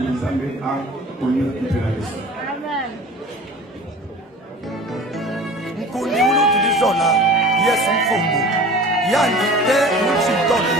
nzambe akonia mpela biso. Amen. Mkundi ulu tulizola Yesu mfungu yani te mchitoni